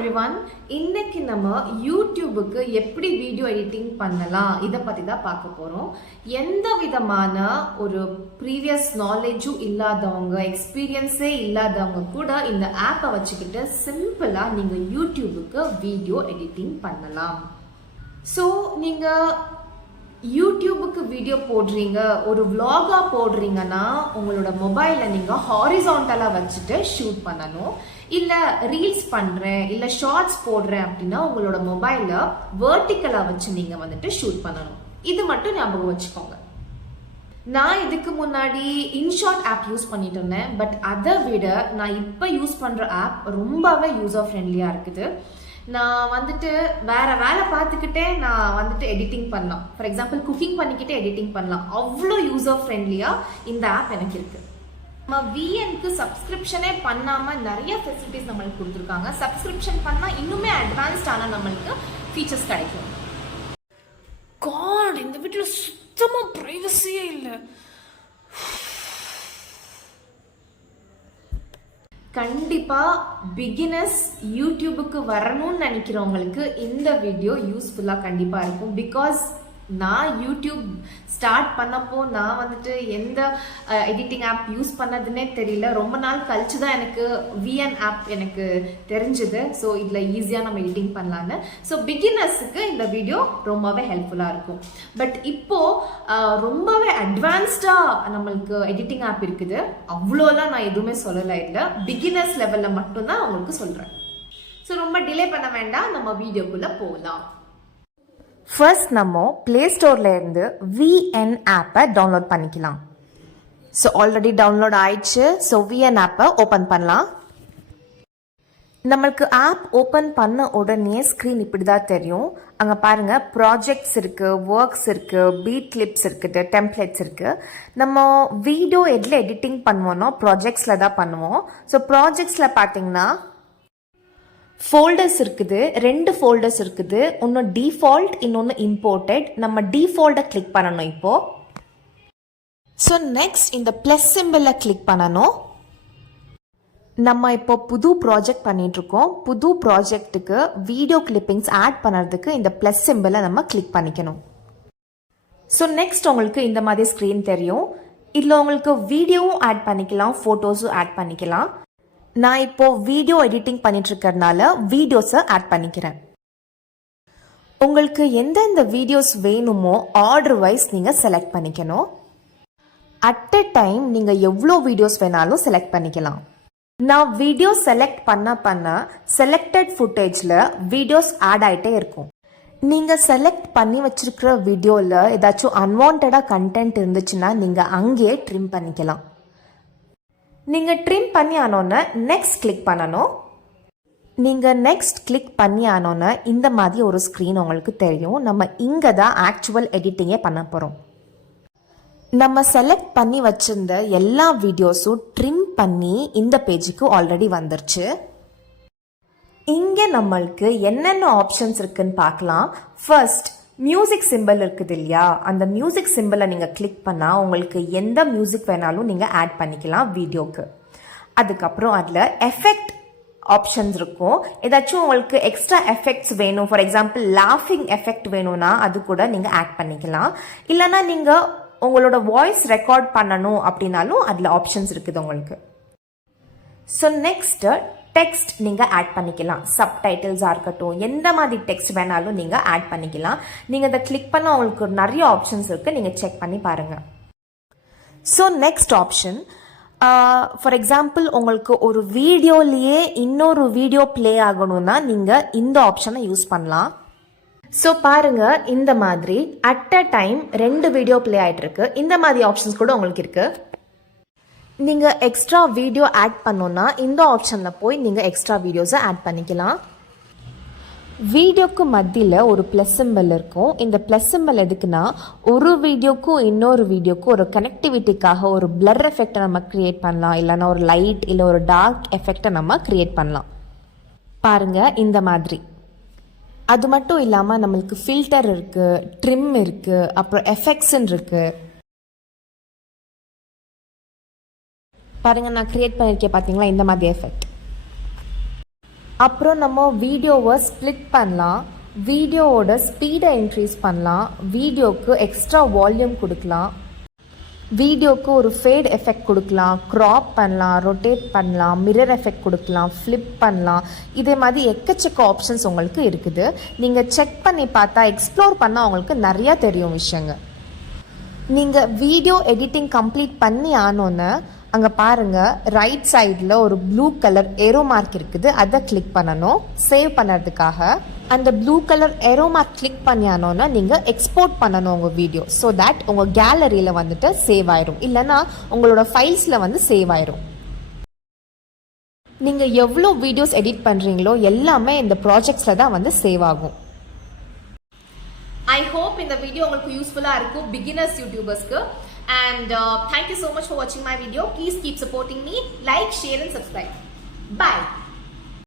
everyone. இன்னைக்கு நம்ம யூடியூபுக்கு எப்படி வீடியோ எடிட்டிங் பண்ணலாம் இதை பற்றி தான் பார்க்க போகிறோம். எந்த விதமான ஒரு ப்ரீவியஸ் நாலேஜும் இல்லாதவங்க, எக்ஸ்பீரியன்ஸே இல்லாதவங்க கூட இந்த ஆப்பை வச்சுக்கிட்டு சிம்பிளாக நீங்கள் யூடியூபுக்கு வீடியோ எடிட்டிங் பண்ணலாம். ஸோ நீங்கள் யூடியூபுக்கு வீடியோ போடுறீங்க, ஒரு vlog-ஆ போடுறீங்கன்னா உங்களோட மொபைலில் நீங்கள் ஹாரிசான்டலாக வச்சுட்டு ஷூட் பண்ணணும். இல்லை ரீல்ஸ் பண்ணுறேன், இல்லை ஷார்ட்ஸ் போடுறேன் அப்படின்னா உங்களோட மொபைலை வெர்டிக்கலாக வச்சு நீங்கள் வந்துட்டு ஷூட் பண்ணணும். இது மட்டும் ஞாபகம் வச்சுக்கோங்க. நான் இதுக்கு முன்னாடி இன்ஷாட் ஆப் யூஸ் பண்ணிட்டு இருந்தேன். பட் அதை விட நான் இப்போ யூஸ் பண்ணுற ஆப் ரொம்பவே யூசர் ஃப்ரெண்ட்லியாக இருக்குது. நான் வந்துட்டு வேற வேலை பார்த்துக்கிட்டே நான் வந்துட்டு எடிட்டிங் பண்ணலாம். ஃபார் எக்ஸாம்பிள் குக்கிங் பண்ணிக்கிட்டே எடிட்டிங் பண்ணலாம். அவ்வளோ யூசர் ஃப்ரெண்ட்லியாக இந்த ஆப் எனக்கு இருக்குது. நம்ம விஎன்க்கு சப்ஸ்கிரிப்ஷனே பண்ணாமல் நிறைய ஃபெசிலிட்டிஸ் நம்மளுக்கு கொடுத்துருக்காங்க. சப்ஸ்கிரிப்ஷன் பண்ணால் இன்னுமே அட்வான்ஸ்டான நம்மளுக்கு ஃபீச்சர்ஸ் கிடைக்கும். காட், இந்த வீட்டில் சுத்தமாக ப்ரைவசியே இல்லை. கண்டிப்பாக பிகினர்ஸ் யூடியூபுக்கு வரணும்னு நினைக்கிறவங்களுக்கு இந்த வீடியோ யூஸ்ஃபுல்லாக கண்டிப்பாக இருக்கும். பிகாஸ் நான் யூடியூப் ஸ்டார்ட் பண்ணப்போ நான் வந்துட்டு எந்த எடிட்டிங் ஆப் யூஸ் பண்ணதுன்னே தெரியல. ரொம்ப நாள் கழிச்சு தான் எனக்கு விஎன் ஆப் எனக்கு தெரிஞ்சுது. ஸோ இதில் ஈஸியாக நம்ம எடிட்டிங் பண்ணலான்னு. ஸோ பிகினர்ஸுக்கு இந்த வீடியோ ரொம்பவே ஹெல்ப்ஃபுல்லாக இருக்கும். பட் இப்போது ரொம்பவே அட்வான்ஸ்டாக நம்மளுக்கு எடிட்டிங் ஆப் இருக்குது. அவ்வளோலாம் நான் எதுவுமே சொல்லலை. இல்லை, பிகினர்ஸ் லெவலில் மட்டும்தான் உங்களுக்கு சொல்கிறேன். ஸோ ரொம்ப டிலே பண்ண வேண்டாம், நம்ம வீடியோக்குள்ளே போகலாம். ஃபர்ஸ்ட் நம்ம ப்ளே ஸ்டோரில் இருந்து விஎன் ஆப்பை டவுன்லோட் பண்ணிக்கலாம். ஸோ ஆல்ரெடி டவுன்லோட் ஆயிடுச்சு. ஸோ விஎன் ஆப்பை ஓப்பன் பண்ணலாம். நம்மளுக்கு ஆப் ஓப்பன் பண்ண உடனே ஸ்க்ரீன் இப்படி தான் தெரியும். அங்கே பாருங்கள், ப்ராஜெக்ட்ஸ் இருக்குது, ஒர்க்ஸ் இருக்குது, பீட் கிளிப்ஸ் இருக்குது, டெம்ப்ளேட்ஸ் இருக்குது. நம்ம வீடியோ எதில் எடிட்டிங் பண்ணுவோன்னா ப்ராஜெக்ட்ஸில் தான் பண்ணுவோம். ஸோ ப்ராஜெக்ட்ஸில் பார்த்தீங்கன்னா ஃபோல்டர்ஸ் இருக்குது, 2 ஃபோல்டர்ஸ் இருக்குது. ஒன்று டிஃபால்ட், இன்னொன்று இம்போர்ட்டட். நம்ம டிஃபால்ட்டை கிளிக் பண்ணணும் இப்போது. ஸோ நெக்ஸ்ட் இந்த ப்ளஸ் சிம்பிளை கிளிக் பண்ணணும். நம்ம இப்போ புது ப்ராஜெக்ட் பண்ணிகிட்ருக்கோம். புது ப்ராஜெக்ட்டுக்கு வீடியோ கிளிப்பிங்ஸ் ஆட் பண்ணுறதுக்கு இந்த ப்ளஸ் சிம்பிளை நம்ம கிளிக் பண்ணிக்கணும். ஸோ நெக்ஸ்ட் உங்களுக்கு இந்த மாதிரி ஸ்க்ரீன் தெரியும். இதில் உங்களுக்கு வீடியோவும் ஆட் பண்ணிக்கலாம், ஃபோட்டோஸும் ஆட் பண்ணிக்கலாம். நான் இப்போ வீடியோ எடிட்டிங் பண்ணிட்டு இருக்கிறதுனால வீடியோஸை ஆட் பண்ணிக்கிறேன். உங்களுக்கு எந்தெந்த வீடியோஸ் வேணுமோ ஆர்டர் வைஸ் நீங்கள் செலக்ட் பண்ணிக்கணும். அட் எ டைம் நீங்கள் எவ்வளோ வீடியோஸ் வேணாலும் செலக்ட் பண்ணிக்கலாம். நான் வீடியோ செலக்ட் பண்ண செலக்டட் ஃபுட்டேஜில் வீடியோஸ் ஆட் ஆகிட்டே இருக்கும். நீங்கள் செலக்ட் பண்ணி வச்சிருக்கிற வீடியோவில் ஏதாச்சும் அன்வான்டாக கண்டென்ட் இருந்துச்சுன்னா நீங்கள் அங்கேயே ட்ரிம் பண்ணிக்கலாம். நீங்கள் ட்ரிம் பண்ணி ஆனோன்னு நெக்ஸ்ட் கிளிக் பண்ணணும். நீங்கள் நெக்ஸ்ட் கிளிக் பண்ணி ஆனோன்னு இந்த மாதிரி ஒரு ஸ்க்ரீன் உங்களுக்கு தெரியும். நம்ம இங்கே தான் ஆக்சுவல் எடிட்டிங்கே பண்ண போகிறோம். நம்ம செலக்ட் பண்ணி வச்சுருந்த எல்லா வீடியோஸும் ட்ரிம் பண்ணி இந்த பேஜுக்கு ஆல்ரெடி வந்துருச்சு. இங்கே நம்மளுக்கு என்னென்ன ஆப்ஷன்ஸ் இருக்குன்னு பார்க்கலாம். ஃபர்ஸ்ட் மியூசிக் சிம்பிள் இருக்குது இல்லையா, அந்த மியூசிக் சிம்பிளை நீங்கள் கிளிக் பண்ணால் உங்களுக்கு எந்த மியூசிக் வேணாலும் நீங்கள் ஆட் பண்ணிக்கலாம் வீடியோக்கு. அதுக்கப்புறம் அதில் எஃபெக்ட் ஆப்ஷன்ஸ் இருக்கும். ஏதாச்சும் உங்களுக்கு எக்ஸ்ட்ரா எஃபெக்ட்ஸ் வேணும், ஃபார் எக்ஸாம்பிள் லாஃபிங் எஃபெக்ட் வேணும்னா அது கூட நீங்கள் ஆட் பண்ணிக்கலாம். இல்லைனா நீங்கள் உங்களோட வாய்ஸ் ரெக்கார்ட் பண்ணணும் அப்படின்னாலும் அதில் ஆப்ஷன்ஸ் இருக்குது உங்களுக்கு. ஸோ நெக்ஸ்ட்டு டெக்ஸ்ட் நீங்கள் ஆட் பண்ணிக்கலாம். சப்டைட்டில்ஸாக இருக்கட்டும், எந்த மாதிரி டெக்ஸ்ட் வேணாலும் நீங்கள் ஆட் பண்ணிக்கலாம். நீங்கள் அதை கிளிக் பண்ணால் உங்களுக்கு நிறைய ஆப்ஷன்ஸ் இருக்குது, நீங்கள் செக் பண்ணி பாருங்கள். So next option, for example உங்களுக்கு ஒரு வீடியோலேயே இன்னொரு வீடியோ ப்ளே ஆகணும்னா நீங்கள் இந்த ஆப்ஷனை யூஸ் பண்ணலாம். ஸோ பாருங்கள், இந்த மாதிரி at a time 2 video play ஆகிட்டு இருக்கு. இந்த மாதிரி ஆப்ஷன்ஸ் கூட உங்களுக்கு இருக்குது. நீங்கள் எக்ஸ்ட்ரா வீடியோ ஆட் பண்ணோன்னா இந்த ஆப்ஷனில் போய் நீங்கள் எக்ஸ்ட்ரா வீடியோஸை ஆட் பண்ணிக்கலாம். வீடியோக்கு மத்தியில் ஒரு ப்ளஸ் சிம்பிள் இருக்கும். இந்த ப்ளஸ் சிம்பிள் எதுக்குன்னா ஒரு வீடியோக்கும் இன்னொரு வீடியோக்கும் ஒரு கனெக்டிவிட்டிக்காக ஒரு பிளர் எஃபெக்டை நம்ம க்ரியேட் பண்ணலாம். இல்லைனா ஒரு லைட் இல்லை ஒரு டார்க் எஃபெக்டை நம்ம க்ரியேட் பண்ணலாம். பாருங்கள் இந்த மாதிரி. அது மட்டும் இல்லாமல் நம்மளுக்கு ஃபில்டர் இருக்குது, ட்ரிம் இருக்குது, அப்புறம் எஃபெக்ட்ஸ்ன்னு இருக்குது. பாருங்கள், நான் க்ரியேட் பண்ணியிருக்கேன் பார்த்தீங்களா, இந்த மாதிரி எஃபெக்ட். அப்புறம் நம்ம வீடியோவை ஸ்ப்ளிட் பண்ணலாம், வீடியோவோட ஸ்பீடை இன்க்ரீஸ் பண்ணலாம், வீடியோக்கு எக்ஸ்ட்ரா வால்யூம் கொடுக்கலாம், வீடியோக்கு ஒரு ஃபேட் எஃபெக்ட் கொடுக்கலாம், க்ராப் பண்ணலாம், ரொட்டேட் பண்ணலாம், மிரர் எஃபெக்ட் கொடுக்கலாம், ஃப்ளிப் பண்ணலாம். இதே மாதிரி எக்கச்சக்க ஆப்ஷன்ஸ் உங்களுக்கு இருக்குது. நீங்கள் செக் பண்ணி பார்த்தா, எக்ஸ்ப்ளோர் பண்ணால் உங்களுக்கு நிறையா தெரியும் விஷயங்கள். நீங்கள் வீடியோ எடிட்டிங் கம்ப்ளீட் பண்ணி ஆனோன்னு அங்கே பாருங்கள், ரைட் சைடில் ஒரு ப்ளூ கலர் ஏரோ மார்க் இருக்குது. அதை கிளிக் பண்ணணும் சேவ் பண்ணுறதுக்காக. அந்த blue colour arrow mark click பண்ணியானோன்னா நீங்கள் எக்ஸ்போர்ட் பண்ணணும் உங்கள் வீடியோ. ஸோ தட் உங்கள் கேலரியில் வந்துட்டு சேவ் ஆயிரும், இல்லைன்னா உங்களோட ஃபைல்ஸில் வந்து சேவ் ஆயிரும். நீங்கள் எவ்வளோ வீடியோஸ் எடிட் பண்ணுறீங்களோ எல்லாமே இந்த ப்ராஜெக்ட்ஸில் தான் வந்து சேவ் ஆகும். I hope இந்த வீடியோ உங்களுக்கு யூஸ்ஃபுல்லா இருக்கும் beginners யூடியூபர்ஸ்க்கு. And thank you so much for watching my video. Please keep supporting me. Like, share and subscribe. Bye.